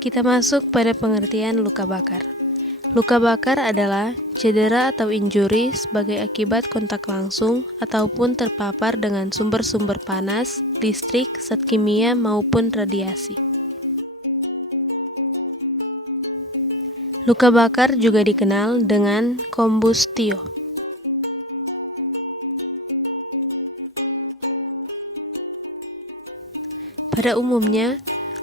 Kita masuk pada pengertian luka bakar. Luka bakar adalah cedera atau injuri sebagai akibat kontak langsung ataupun terpapar dengan sumber-sumber panas, listrik, zat kimia maupun radiasi. Luka bakar juga dikenal dengan kombustio. Pada umumnya,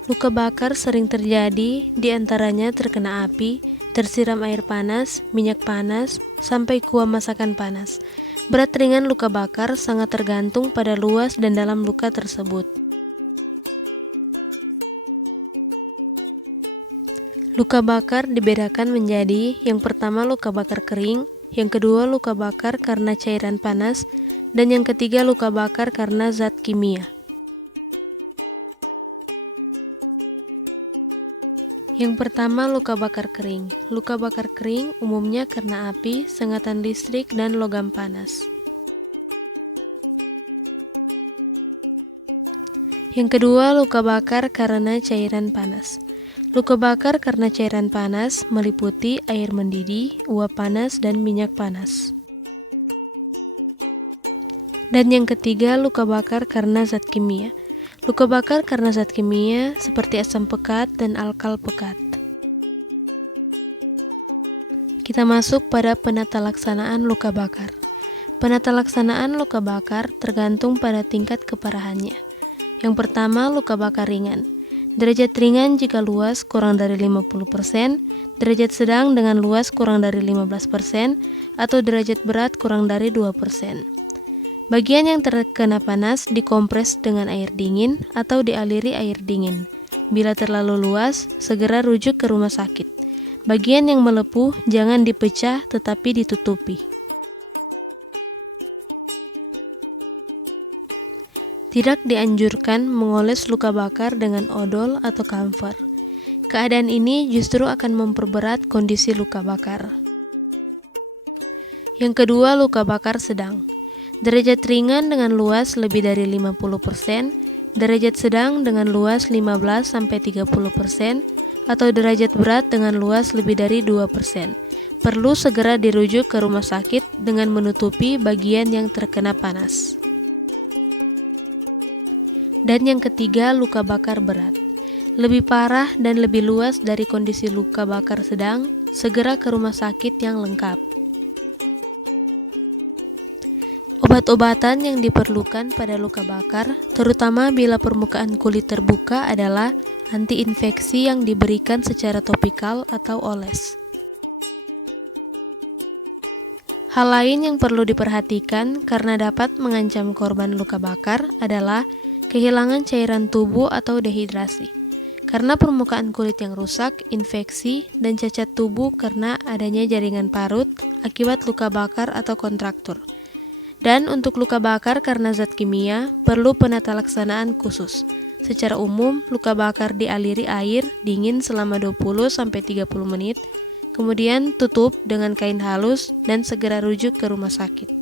luka bakar sering terjadi diantaranya terkena api, tersiram air panas, minyak panas, sampai kuah masakan panas. Berat ringan luka bakar sangat tergantung pada luas dan dalam luka tersebut. Luka bakar dibedakan menjadi yang pertama luka bakar kering, yang kedua luka bakar karena cairan panas, dan yang ketiga luka bakar karena zat kimia. Yang pertama, luka bakar kering. Luka bakar kering umumnya karena api, sengatan listrik, dan logam panas. Yang kedua, luka bakar karena cairan panas. Luka bakar karena cairan panas meliputi air mendidih, uap panas, dan minyak panas. Dan yang ketiga, luka bakar karena zat kimia. Luka bakar karena zat kimia seperti asam pekat dan alkal pekat. Kita masuk pada penata laksanaan luka bakar. Penata laksanaan luka bakar tergantung pada tingkat keparahannya. Yang pertama, luka bakar ringan. Derajat ringan jika luas kurang dari 50%, derajat sedang dengan luas kurang dari 15%, atau derajat berat kurang dari 2%. Bagian yang terkena panas dikompres dengan air dingin atau dialiri air dingin. Bila terlalu luas, segera rujuk ke rumah sakit. Bagian yang melepuh jangan dipecah tetapi ditutupi. Tidak dianjurkan mengoles luka bakar dengan odol atau kamfer. Keadaan ini justru akan memperberat kondisi luka bakar. Yang kedua, luka bakar sedang. Derajat ringan dengan luas lebih dari 50%, derajat sedang dengan luas 15-30%, atau derajat berat dengan luas lebih dari 2%. Perlu segera dirujuk ke rumah sakit dengan menutupi bagian yang terkena panas. Dan yang ketiga, luka bakar berat. Lebih parah dan lebih luas dari kondisi luka bakar sedang, segera ke rumah sakit yang lengkap. Obat-obatan yang diperlukan pada luka bakar, terutama bila permukaan kulit terbuka, adalah antiinfeksi yang diberikan secara topikal atau oles. Hal lain yang perlu diperhatikan karena dapat mengancam korban luka bakar adalah kehilangan cairan tubuh atau dehidrasi. Karena permukaan kulit yang rusak, infeksi, dan cacat tubuh karena adanya jaringan parut akibat luka bakar atau kontraktur. Dan untuk luka bakar karena zat kimia, perlu penata laksanaan khusus. Secara umum, luka bakar dialiri air dingin selama 20-30 menit, kemudian tutup dengan kain halus dan segera rujuk ke rumah sakit.